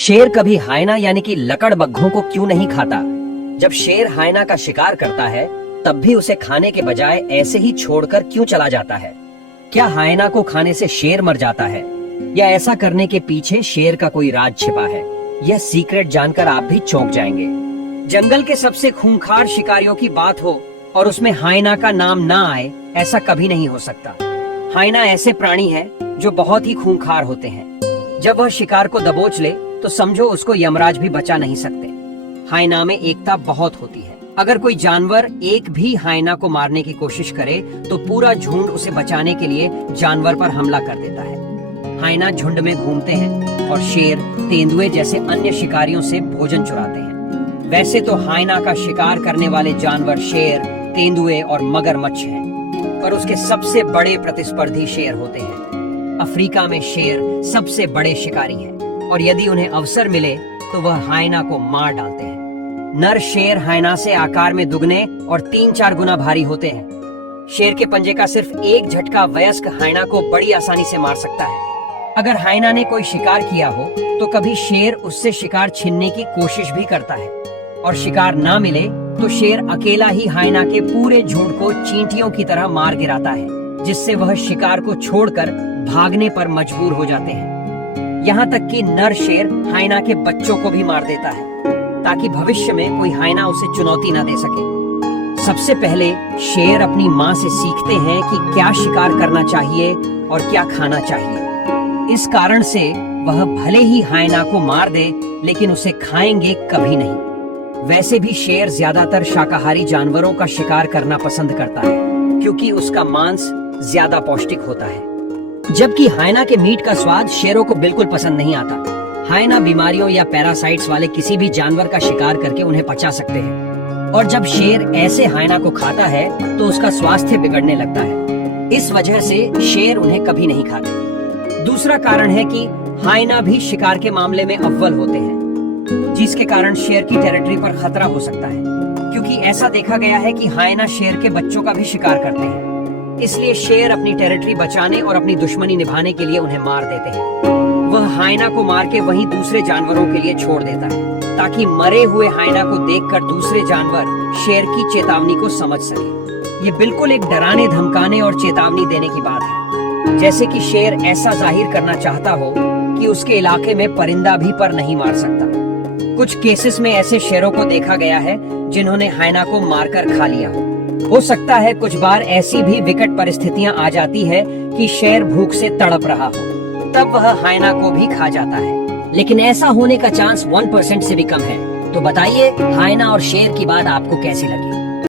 शेर कभी हायना यानी कि लकड़बग्घों को क्यों नहीं खाता? जब शेर हायना का शिकार करता है तब भी उसे खाने के बजाय ऐसे ही छोड़कर क्यों चला जाता है? क्या हायना को खाने से शेर मर जाता है या ऐसा करने के पीछे शेर का कोई राज छिपा है? यह सीक्रेट जानकर आप भी चौंक जाएंगे। जंगल के सबसे खूंखार शिकारियों की बात हो और उसमें हायना का नाम ना आए, ऐसा कभी नहीं हो सकता। हायना ऐसे प्राणी हैं जो बहुत ही खूंखार होते हैं। जब वह शिकार को दबोच ले तो समझो उसको यमराज भी बचा नहीं सकते। हायना में एकता बहुत होती है। अगर कोई जानवर एक भी हायना को मारने की कोशिश करे तो पूरा झुंड उसे बचाने के लिए जानवर पर हमला कर देता है। हायना झुंड में घूमते हैं और शेर, तेंदुए जैसे अन्य शिकारियों से भोजन चुराते हैं। वैसे तो हायना का शिकार करने वाले जानवर शेर, तेंदुए और मगरमच्छ हैं, पर उसके सबसे बड़े प्रतिस्पर्धी शेर होते हैं। अफ्रीका में शेर सबसे बड़े शिकारी हैं और यदि उन्हें अवसर मिले तो वह हायना को मार डालते हैं। नर शेर हायना से आकार में दुगने और 3-4 गुना भारी होते हैं। शेर के पंजे का सिर्फ एक झटका वयस्क हायना को बड़ी आसानी से मार सकता है। अगर हायना ने कोई शिकार किया हो तो कभी शेर उससे शिकार छीनने की कोशिश भी करता है और शिकार ना मिले तो शेर अकेला ही हायना के पूरे झुंड को चींटियों की तरह मार गिराता है, जिससे वह शिकार को छोड़कर भागने पर मजबूर हो जाते हैं। यहाँ तक कि नर शेर हायना के बच्चों को भी मार देता है ताकि भविष्य में कोई हायना उसे चुनौती न दे सके। सबसे पहले शेर अपनी माँ से सीखते हैं कि क्या शिकार करना चाहिए और क्या खाना चाहिए। इस कारण से वह भले ही हायना को मार दे लेकिन उसे खाएंगे कभी नहीं। वैसे भी शेर ज्यादातर शाकाहारी जानवरों का शिकार करना पसंद करता है क्योंकि उसका मांस ज्यादा पौष्टिक होता है, जबकि हायना के मीट का स्वाद शेरों को बिल्कुल पसंद नहीं आता। हायना बीमारियों या पैरासाइट्स वाले किसी भी जानवर का शिकार करके उन्हें पचा सकते हैं और जब शेर ऐसे हायना को खाता है तो उसका स्वास्थ्य बिगड़ने लगता है। इस वजह से शेर उन्हें कभी नहीं खाते। दूसरा कारण है कि हायना भी शिकार के मामले में अव्वल होते हैं, जिसके कारण शेर की टेरिटरी पर खतरा हो सकता है, क्योंकि ऐसा देखा गया है कि हायना शेर के बच्चों का भी शिकार करते हैं। इसलिए शेर अपनी टेरिटरी बचाने और अपनी दुश्मनी निभाने के लिए उन्हें मार देते हैं। वह हायना को मार के वहीं दूसरे जानवरों के लिए छोड़ देता है ताकि मरे हुए हायना को देखकर दूसरे जानवर शेर की चेतावनी को समझ सके। ये बिल्कुल एक डराने, धमकाने और चेतावनी देने की बात है, जैसे कि शेर ऐसा जाहिर करना चाहता हो कि उसके इलाके में परिंदा भी पर नहीं मार सकता। कुछ केसेस में ऐसे शेरों को देखा गया है जिन्होंने हायना को मारकर खा लिया हो सकता है कुछ बार ऐसी भी विकट परिस्थितियां आ जाती है कि शेर भूख से तड़प रहा हो, तब वह हायना को भी खा जाता है, लेकिन ऐसा होने का चांस 1% से भी कम है। तो बताइए हायना और शेर की बात आपको कैसी लगी?